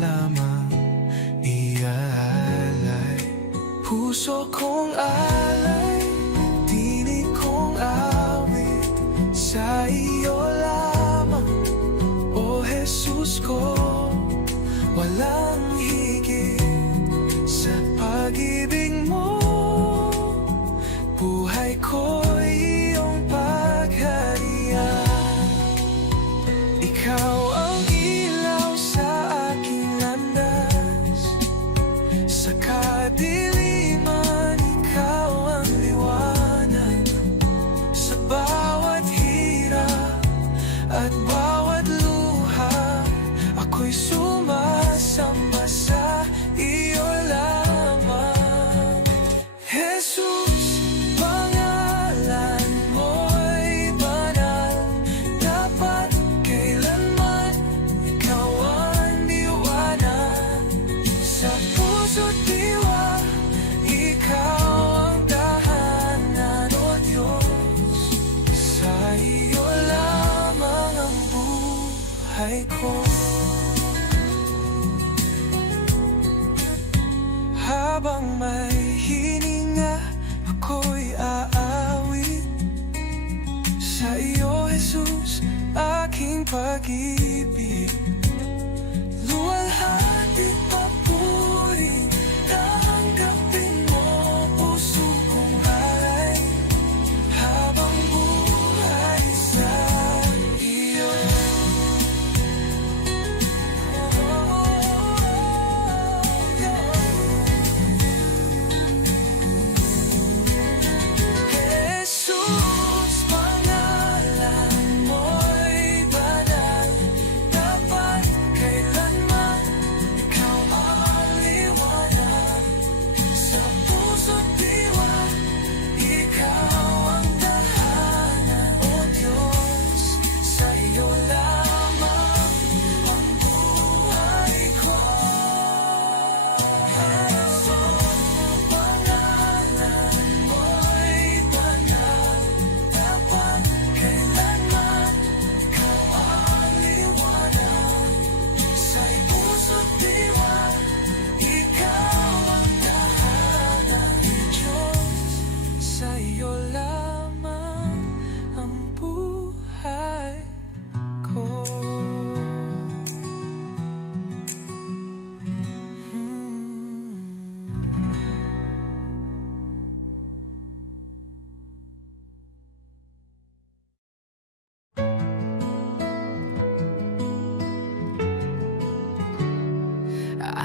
lamang iaalay. Puso kong alay, tinig kong awit, sa iyo lamang, O Jesus ko. Walang higit sa pag-ibig mo, buhay ko'y iyong pagharian. Ikaw ang ilaw sa aking landas, sa kadiliman ikaw ang liwanag. Sa bawat hirap at bawat luha, ako'y sumasamba sa iyo lamang. Jesus, pangalan mo'y banal, dapat kailanman ikaw ang liwanag. Sa puso't diwa, ikaw ang tahanan, O Diyos. Sa iyo lamang ang buhay ko. Habang may hininga, ako'y aawit sa iyo, Jesus, aking pag-ibig. Luwalhati papuri, tanggapin mo puso kong alay, habang buhay sa iyo. Jesus, pangalan mo'y banal, dapat kailanman ikaw ang liwanag. Sa puso't diwa, ikaw ang tahanan, O Diyos. Sa iyo lamang ang buhay ko. Jesus, pangalan mo'y banal, dapat kailanman ikaw ang liwanag. Sa puso't diwa, ikaw ang tahanan, Diyos. Sa iyo lamang ang buhay ko.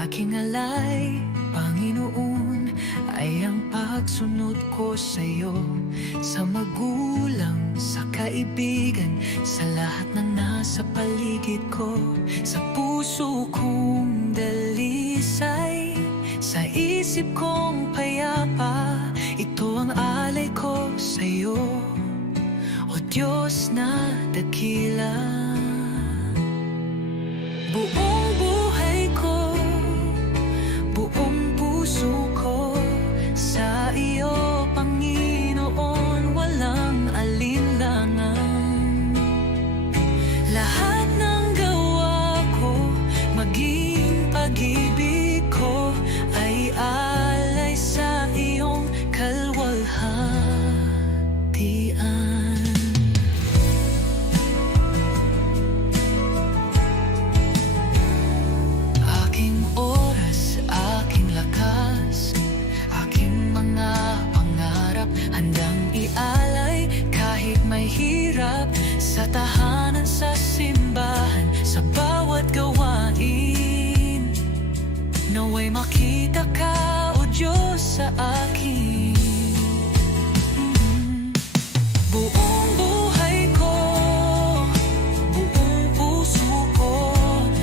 Aking alay, Panginoon, ay ang pagsunod ko sa'yo, sa magulang, sa kaibigan, sa lahat na nasa paligid ko. Sa puso kong dalisay, sa isip kong payapa, ito ang alay ko sa'yo, O Diyos na dakila. Buong buhay ko, buong puso ko, sa iyo, Panginoon, walang alinlangan. Lahat ng gawa ko, maging pag-ibig ko, ay alay sa iyong kalwalhatian. Aking oras, aking lakas, aking mga pangarap, handang ialay kahit may hirap, sa tahanan, sa simbahan, sa bawat gawain. Naway makita ka, O Diyos, sa akin. Buong buhay ko, buong puso ko,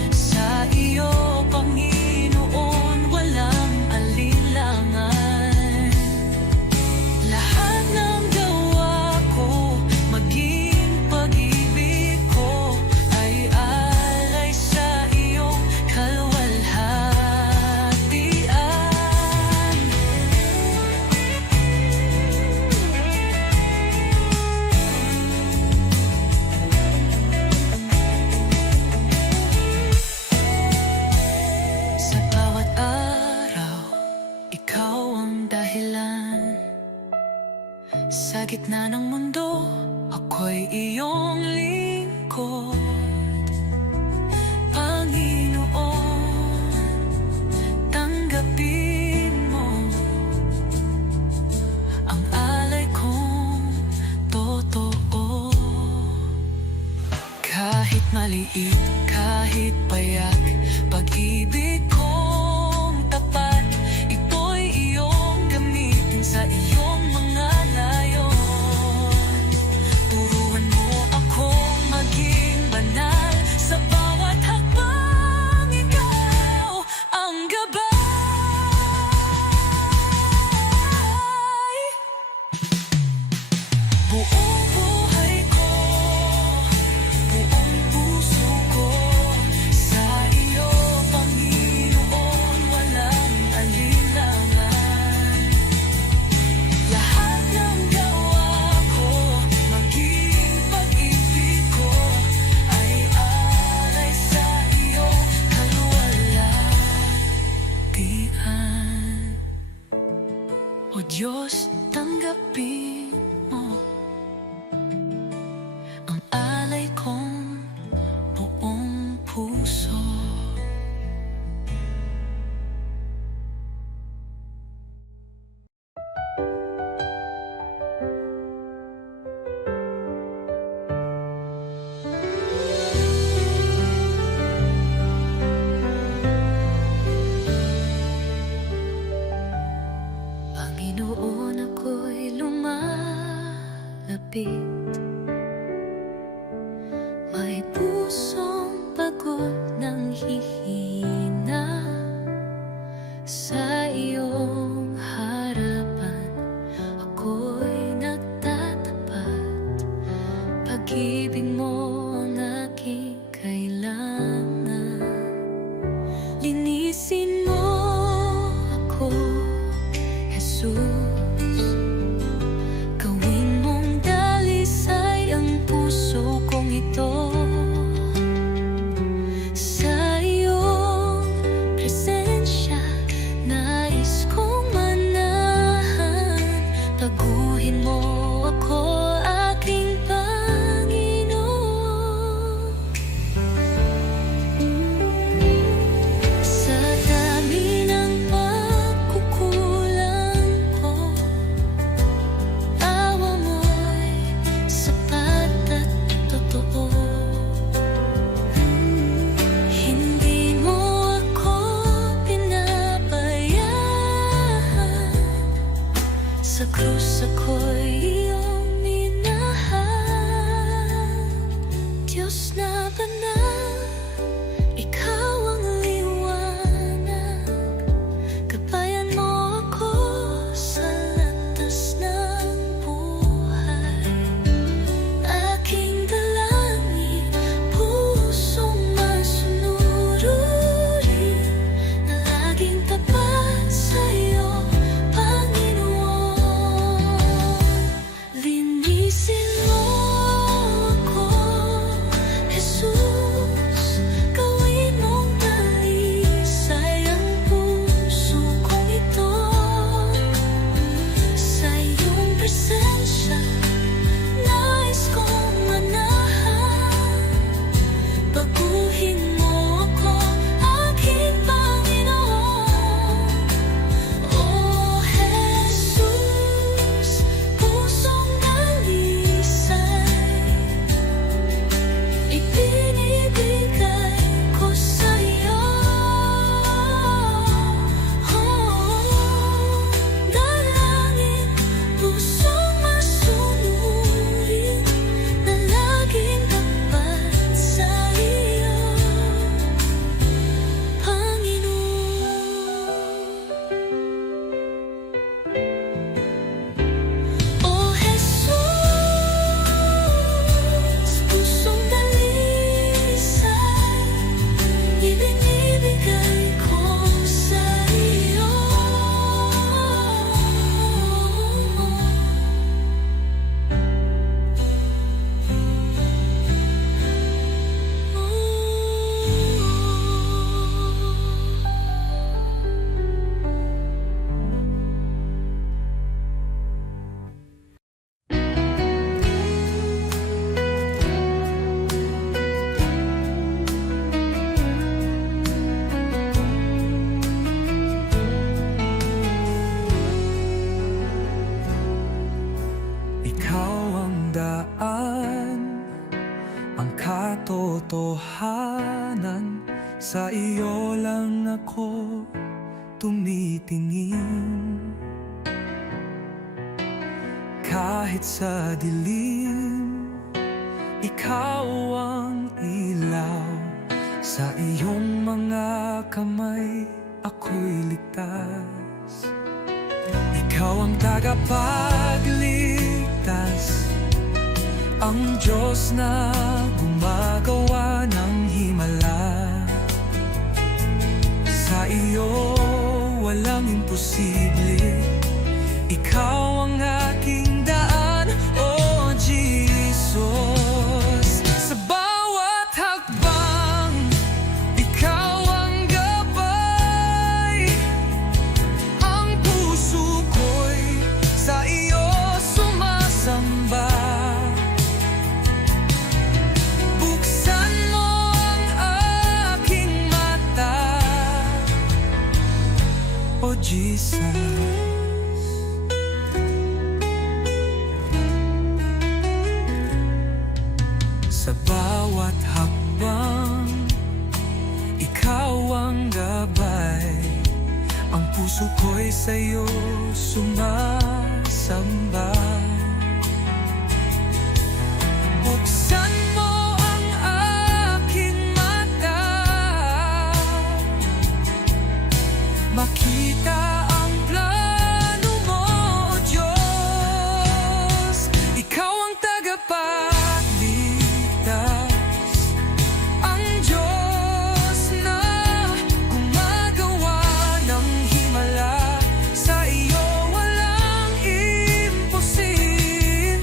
sa iyo, Panginoon, walang alinlangan. Lahat ng gawa ko, maging pag-ibig ko, ay alay sa iyong kalwalhatian. gitna ng mundo, ako'y iyong lingkod. Panginoon, tanggapin mo ang alay kong totoo. Kahit maliit, kahit payak, pag-ibig kong tapat, ito'y iyong gamitin sa iyong mga layon. Turuan mo akong maging banal sa bawat hakbang, ikaw ang gabay. Buong buhay ko, buong puso ko, sa iyo, Panginoon, walang alinlangan. Lahat ng gawa ko, maging pag-ibig ko, ay alay sa iyong kaluwalhatian. O Diyos, tanggapin mo ang alay kong buong puso. Panginoon, ako'y lumalapit, may pusong pagod ng hihina. Sa iyong harapan, ako'y nagtatapat, pag-ibig mo ang aking kailangan. Linisin mo ako, Jesus, gawin mong dalisay ang puso kong ito. Sa iyong presensya, nais kong manahan. Taguhin mo ako, aking Panginoon. Sa dami ng pagkukulang ko, katotohanan, sa iyo lang ako tumitingin. Kahit sa dilim, ikaw ang ilaw. Sa iyong mga kamay, ako'y ligtas. Ikaw ang tagapagligtas, ang Diyos na gumagawa ng himala. Sa iyo walang imposible, ikaw ang aking daan, oh Jesus. Sa bawat hakbang, ikaw ang gabay. Ang puso ko'y sa iyo sumasamba. Buksan mo ang aking mata, oh Jesus. Sa bawat hakbang, ikaw ang gabay. Ang puso ko'y sa'yo sumasamba. Buksan mo ang aking mata, makita ang plano mo, O Diyos. Ikaw ang tagapagligtas, ang Diyos na gumagawa ng himala. Sa iyo walang imposible,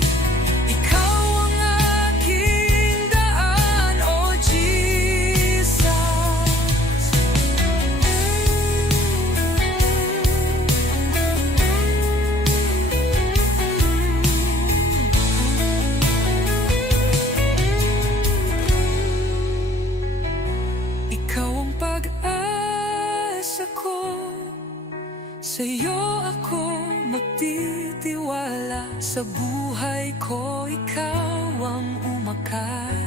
ikaw ang aking daan, O Jesus. Ikaw ang pag-asa ko, sa iyo ako magtitiwala. Sa buhay ko ikaw ang umakay.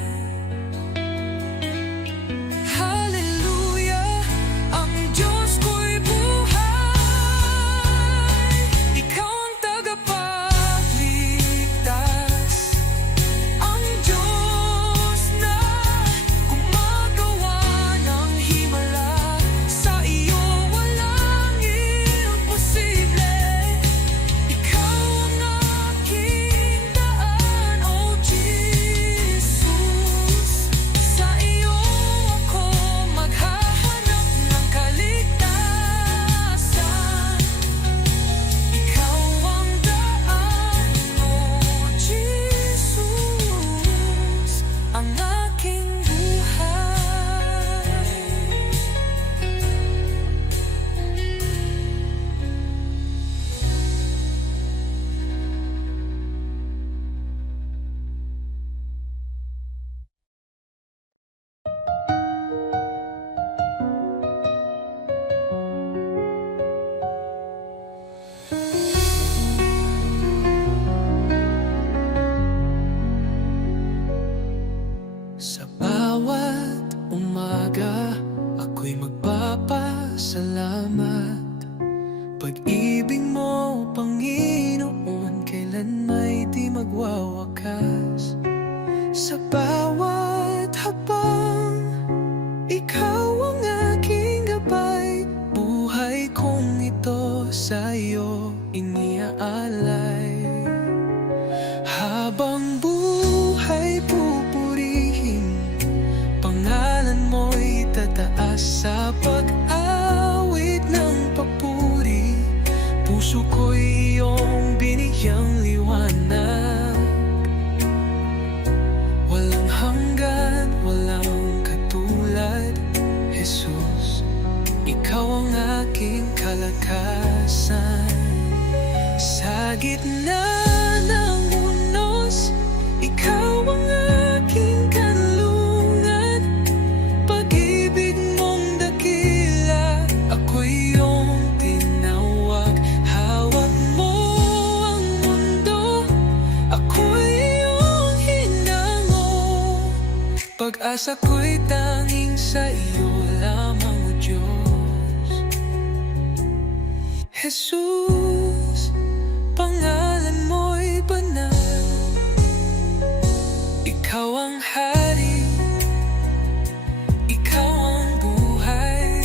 Hallelujah, ang Diyos ko'y buhay. Ikaw ang tagapagligtas, ang Diyos na gumagawa ng himala. Sa iyo walang imposible, ikaw ang aking daan, O Jesus. Sa iyo ako maghahanap ng kaligtasan. Ikaw ang daan, O Jesus, ang aking buhay. Sa bawat umaga, ako'y magpapasalamat. Pag-ibig mo, Panginoon, kailan may di magwawakas. Sa bawat habang, ikaw ang aking gabay. Buhay kong ito sa iyo iniaalay. Habang buhay pupurihin, pangalan mo'y tataas. Sa pag-awit ng papuri, puso ko'y iyong binigyang liwanag. Walang hanggan, walang katulad, Jesus. Ikaw ang aking kalakasan. Sa gitna ng unos, ikaw ang aking kanlungan. Pag-ibig mong dakila, ako'y iyong tinawag. Hawak mo ang mundo, ako'y iyong hinango. Pag-asa pag-asa ko'y tanging sa iyo lamang, o Diyos. Jesus, pangalan mo'y banal. Ikaw ang hari, ikaw ang buhay.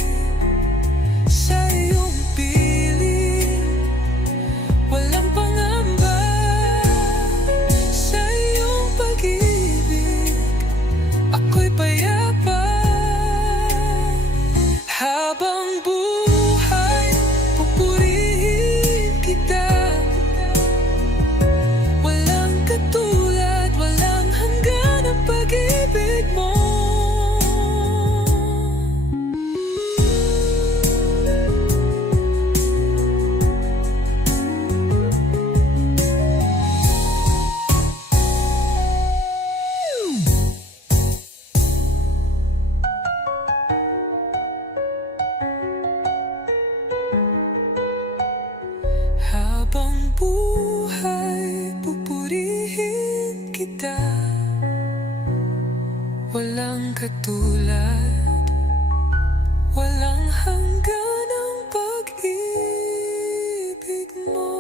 Sa iyong piling, walang pangamba. Sa iyong pag-ibig, ako'y payapa. Habang buhay, pupurihin kita. Walang katulad, walang hanggan ang pag-ibig mo. Habang buhay, pupurihin kita. Walang katulad, walang hanggan ang pag-ibig mo.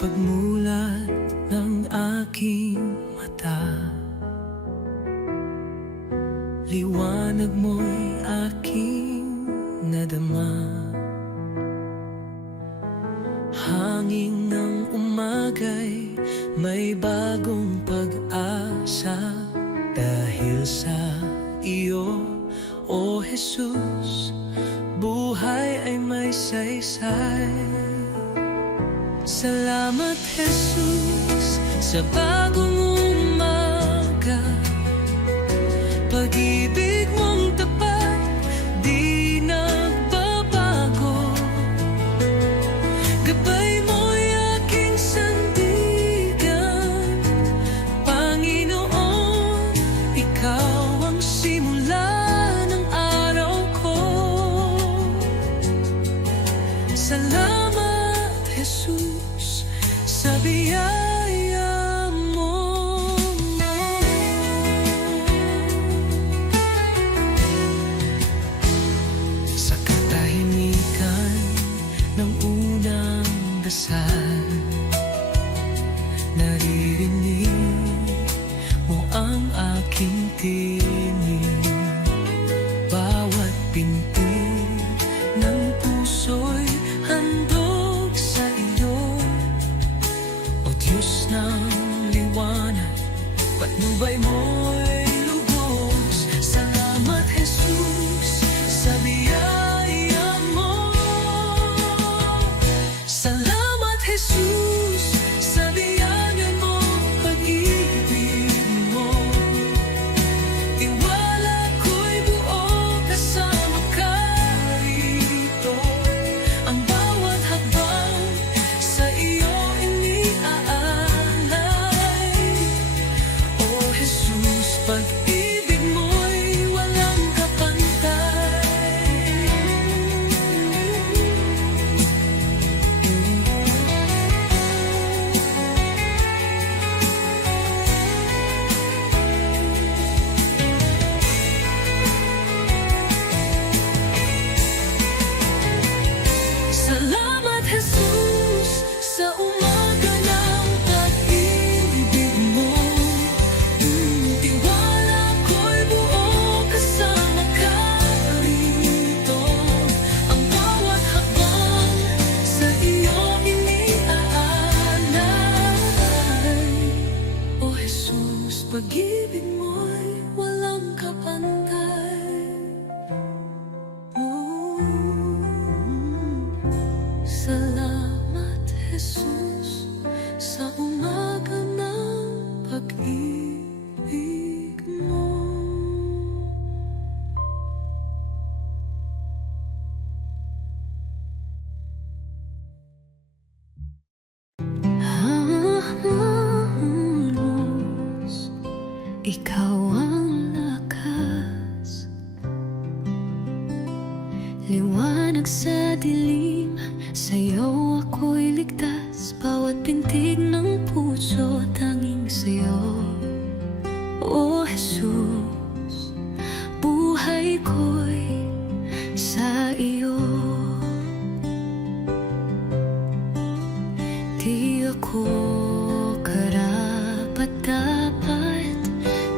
pagmulat ng aking mata, liwanag mo'y aking nadama. Hangin ng umagay may bagong pag-asa dahil sa iyo, O Jesus, buhay ay may saysay. Salamat Jesus sa bagong umaga, pag-ibig mong tapat di nagbabago. Gabay mo'y aking sandigan, Panginoon, ikaw ang simula ng araw ko. Salamat Jesus sa biyaya mo. Sa katahimikan ng unang dasal, naririnig mo ang aking tinig. Bawat pinti ng puso'y handog sa iyo, O Diyos ng liwanag, patnubay mo'y lubos. Salamat Jesus sa biyaya mo. Salamat Jesus sa biyaya mo, pag-ibig mo. Tiwala ko'y buo kasama ka rito. Ang bawat hakbang sa iyo iniaalay. O Jesus, pag-ibig mo'y walang kapantay. Salamat Jesus sa umaga ng pag-ibig mo. Tiwala ko'y buo kasama ka rito. Ang bawat hakbang sa iyo iniaalay. O Jesus, pag-ibig mo'y walang kapantay. Salamat Jesus sa umaga ng pag-ibig mo. Ikaw ang lakas, liwanag sa dilim, sa'yo ako'y ligtas. Bawat pintig ng puso, tanging sa'yo, O Jesus, buhay ko'y sa iyo. Di ako karapat-dapat,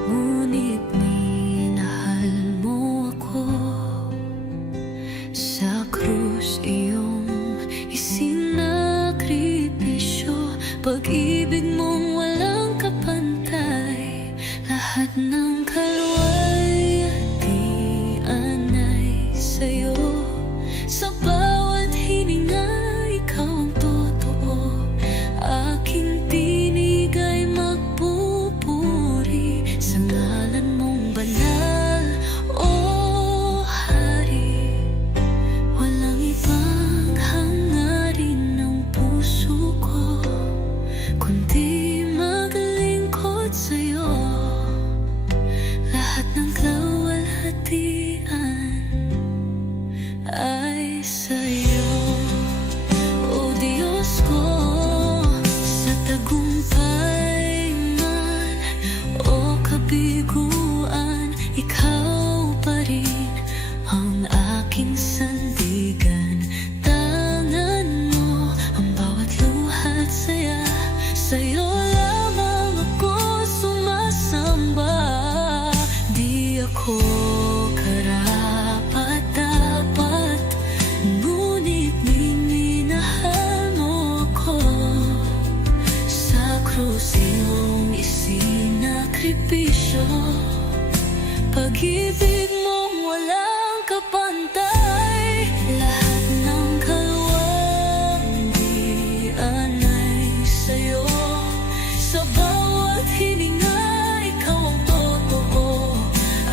ngunit minahal mo ako. Sa krus iyong isinakripisyo, pag-ibig mong walang kapantay. Lahat ng kalway di anay sa'yo. Sa bawat hininga, ikaw ang totoo. Aking tinig ay magpupuri sa ngalan mong banal, O Hari. Walang ibang hangarin ng puso ko kundi sa'yo lamang ako sumasamba. Di ako karapat-dapat, ngunit minahal mo ako. Sa krus iyong isinakripisyo, pag-ibig mong walang kapantay. Lahat ng kaluwalhatian ay sa'yo. Sa bawat hininga, ikaw ang totoo.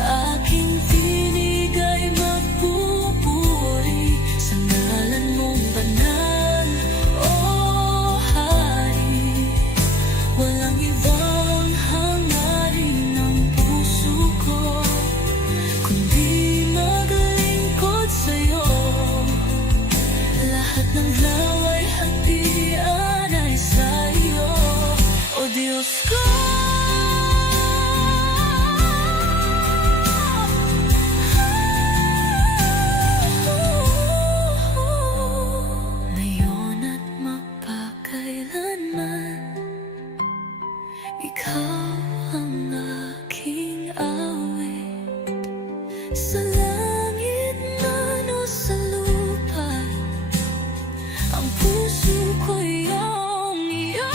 Aking tinig ay magpupuri sa ngalan mong banal, O Hari. Walang ibang hangarin ng puso ko, kundi maglingkod sa'yo. Lahat ng laway hatian ay sa'yo, O Diyos ko. Ngayon at mapakailanman, ikaw ang aking awit. Sa langit man o sa lupa, ang puso ko iyong iyo.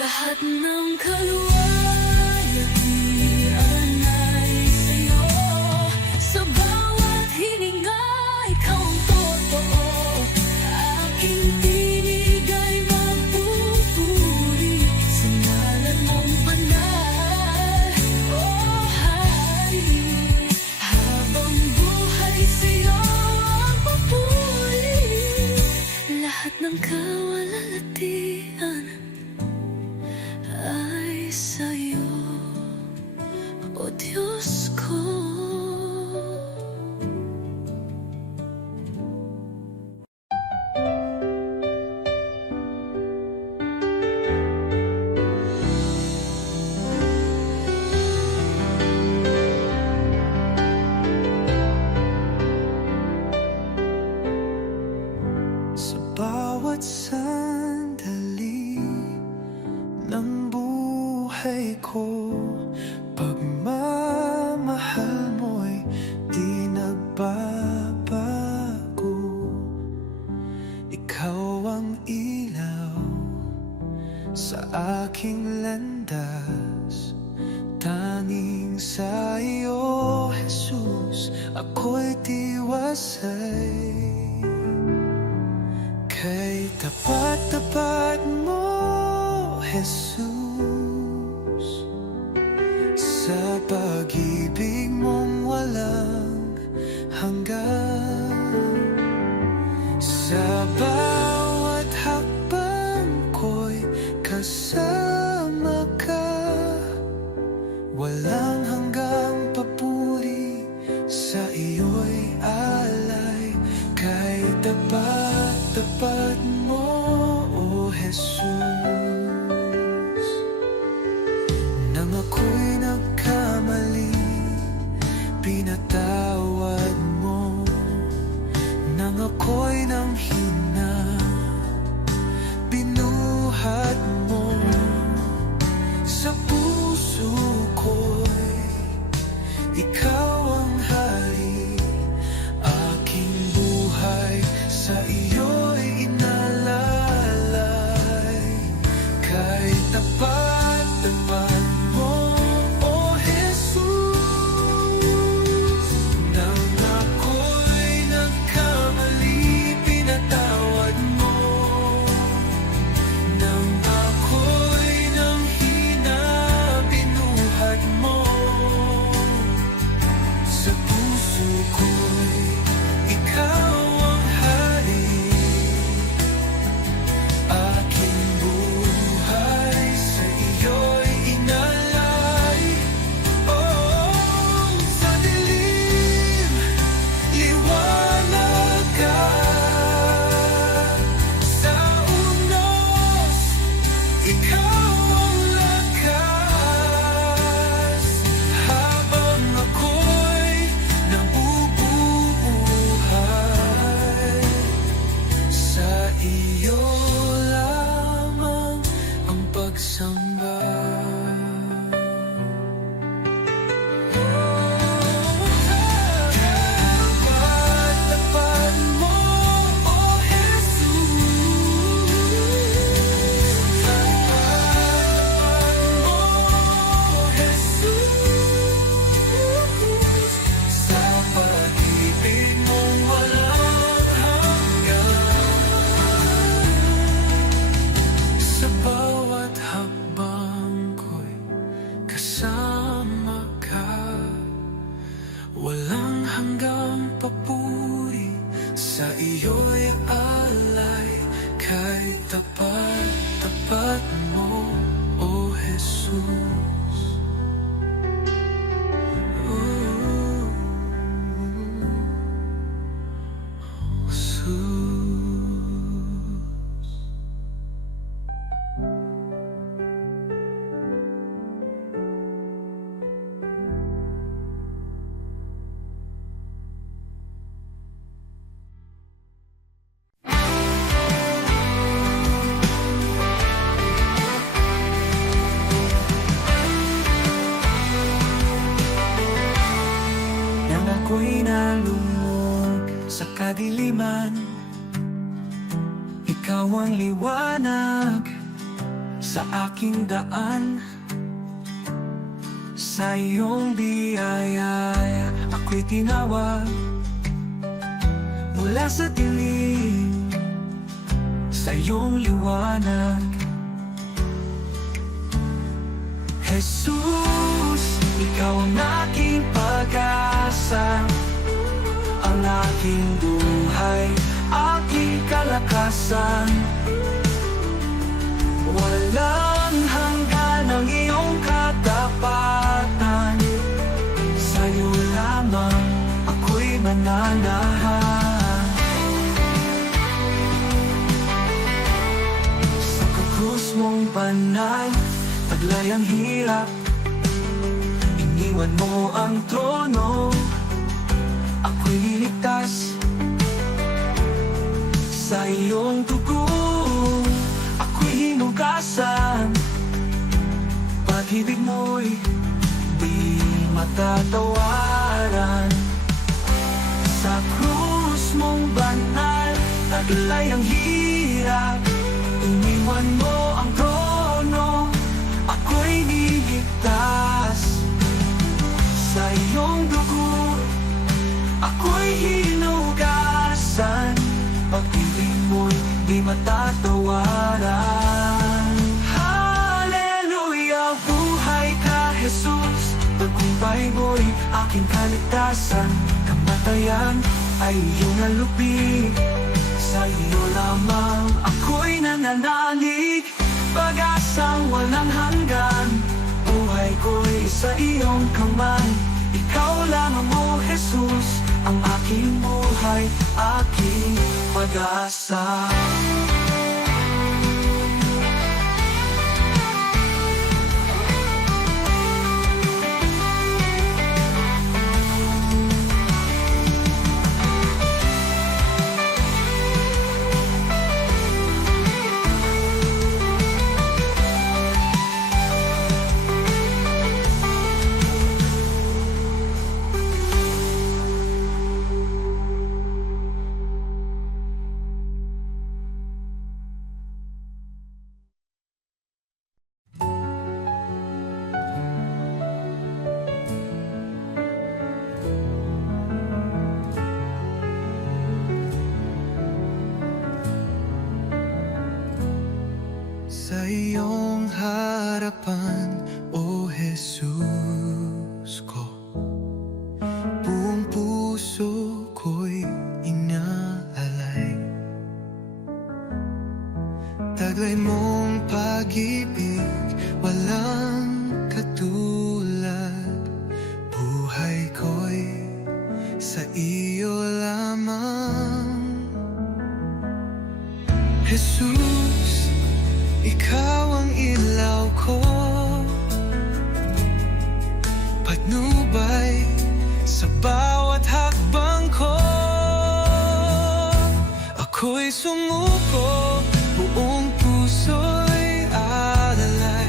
Lahat ng kaluwalhatian ay sa'yo. Sa bawat hininga, ikaw ang totoo. Aking tinig ay magpupuri sa ngalan mong banal, O Hari. Habang buhay sa'yo ang papuri. Lahat ng kawalalhatian ay sa'yo, O Diyos ko. Sa bawat sandali ng buhay ko, pagmamahal mo'y di nagbabago. Ikaw ang ilaw sa aking landas, tanging sa iyo, Jesus, ako'y tiwasay. Kay tapat-tapat mo, Jesus, sa pag-ibig mong walang hanggan. Sa bawat hakbang ko'y kasama ka, walang hanggang papuri, sa iyo'y alay. Kay tapat-tapat mo, O Jesus, nang ako'y nagkamali, pinatawad mo. Nang ako'y nanghina, binuhat mo. Sa puso ko'y ikaw ang hari, aking buhay sa iyo'y inalalay. Kay tapat-tapat mo, O Jesus, nang ako'y nagkamali, pinatawad mo. Nang ako'y nanghina, binuhat mo. Sa puso ko'y ikaw ang hari, aking buhay sa iyo'y inalay. Oh, sa dilim, liwanag ka. Sa unos, ikaw ang lakas. Habang ako'y nabubuhay, sa iyo pagsamba. Tapat mo, O Jesus. Tapat mo, O Jesus. Sa pag-ibig mong walang hanggan. Sa bawat hakbang ko'y kasama ka. Walang hanggang papuri, sa iyo'y alay. Kay tapat mo, O Jesus. Jesus. Nang ako'y nalungkot sa kadiliman, ikaw ang liwanag sa aking daan. Sa iyong biyaya ako'y tinawag mula sa dilim, sa iyong liwanag. Jesus, ikaw ang aking pag-asa, ang aking buhay, aking kalakasan. Walang hanggan ang iyong katapatan, sa'yo lamang ako'y mananahan. Sa krus mong banal, taglay ang hirap, iniwan mo ang trono, ako'y niligtas. Sa iyong dugo, ako'y hinugasan. Pag-ibig mo'y di matatawaran. Sa krus mong banal, taglay ang hirap, iniwan mo ang trono, ako'y niligtas. Sa iyong dugo, ako'y hinugasan. Pag-ibig mo'y di matatawaran. Hallelujah, buhay ka, Jesus. Tagumpay mo'y aking kaligtasan. Kamatayan ay iyong nalupi, sa iyo lamang ako'y nananalig. Pag-asang walang hanggan, buhay ko'y sa iyong kamay. Ikaw lamang, O Jesus, ang aking buhay, aking pag-asa. Sa iyong harapan, O Jesus ko, buong puso ko'y inaalay. Taglay mong pag-ibig, walang katulad. Buhay ko'y sa iyo lamang. Jesus, ikaw ang ilaw ko, patnubay sa bawat hakbang ko. Ako'y sumuko, buong puso'y alala.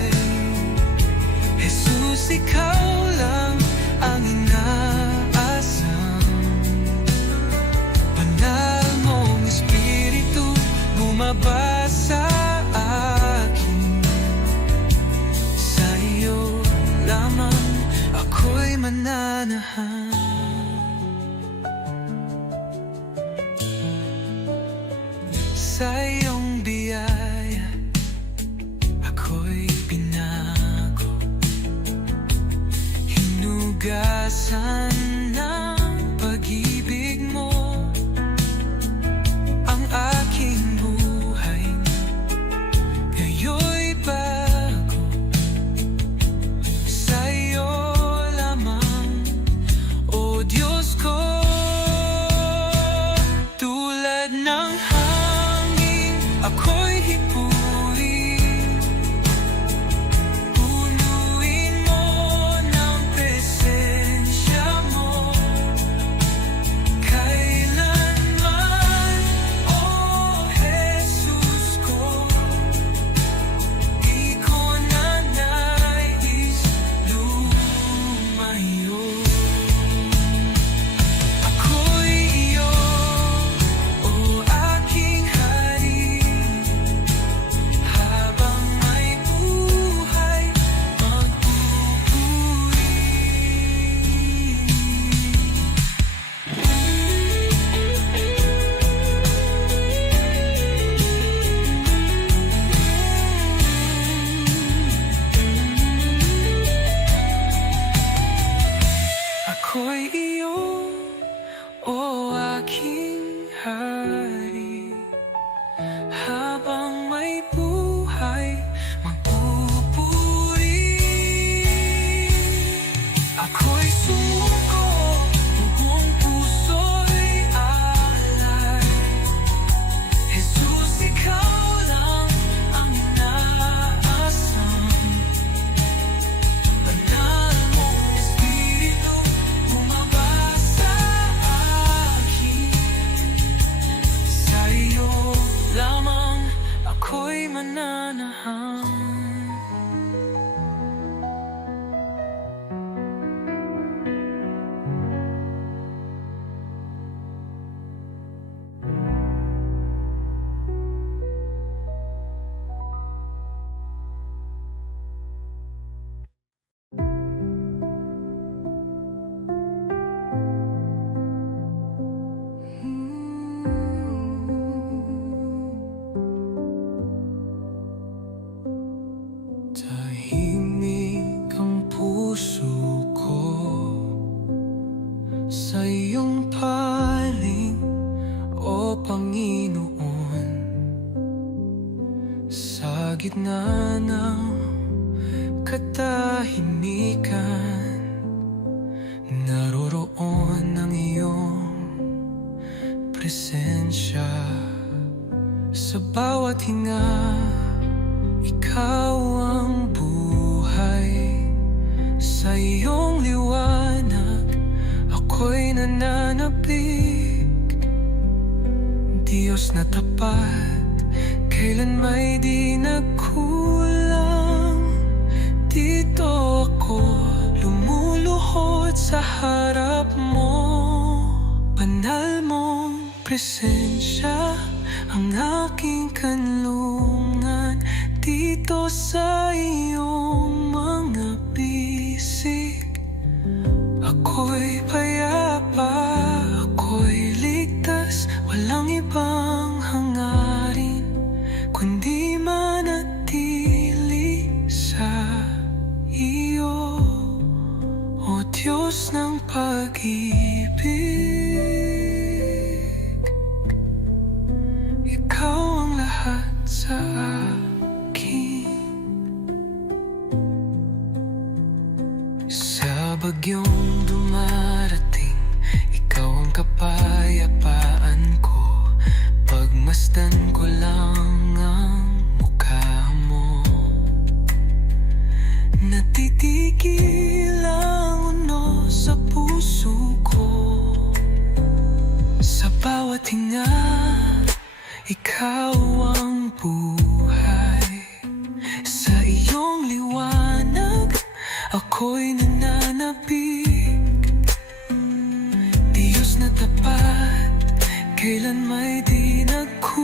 ka sa akin. Sa iyo lamang ako'y mananahan. Sa iyong biyaya ako'y binago, hinugasan ng pag-ibig mo ang aking buhay. Ngayon'y bago, sa iyo lamang, o Diyos ko. Tulad ng hangin ako'y hipuin, punuin mo ng presensya mo kailanman, o Jesus ko. Di ko na nais lumayo. Ako'y iyo, o aking hari, habang may buhay magpupuri. Ako'y iyo, o aking hari, habang may buhay magpupuri. Ako'y sumuko, buong puso'y alay. Jesus, ikaw lang ang inaasam. Banal mong Espiritu bumaba sa akin. Sa iyo lamang ako'y mananahan. Tahimik ang puso ko sa iyong paling, o Panginoon. Sa gitna ng katahimikan, naroroon ang iyong presensya. Sa bawat hinga, ikaw ang buhay. Sa iyong liwanag ako'y nananabik. Diyos na tapat, kailan may di nagkulang. Dito ako lumuluhod sa harap mo. Banal mong presensya ang aking kanlungan. Dito sa iyong mga bisig ako'y payapa, ako'y ligtas. Walang ibang hangarin kundi manatili sa iyo, o Diyos ng pag-ibig. Ikaw ang lahat sa akin. Sa bagyong dumarating, ikaw ang kapayapaan ko. Pagmasdan ko lang ang mukha mo. Natitigil ang unos sa puso ko. Sa bawat hinga, ikaw ang buhay. Sa iyong liwanag ako'y nananabik. Diyos na tapat, kailan may di nagkulang.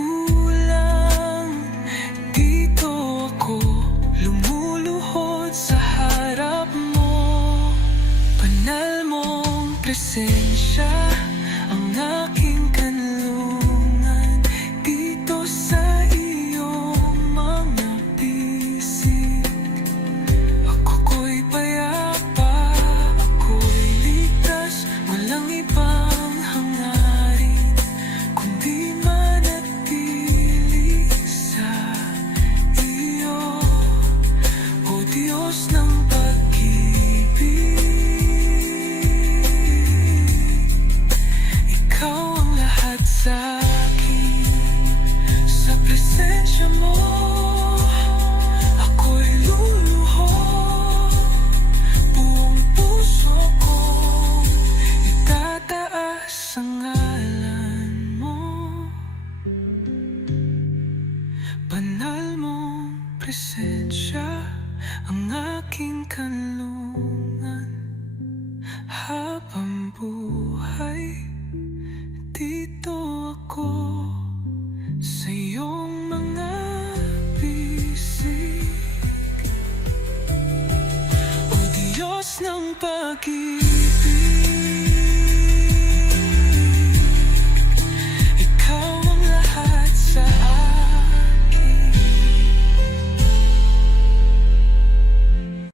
presensya mo, ako'y luluhod. Buong puso kong itataas ang ngalan mo. Banal mong presensya ang aking kanlungan. Habang buhay, dito ako sa iyong mga bisig. O Diyos ng pag-ibig,